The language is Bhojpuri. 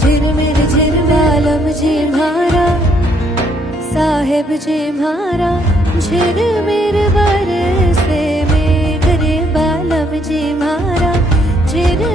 झिर बालम जी मारा साहेब जी मारा झिर बरसे मेघ रे बालम जी मारा झिर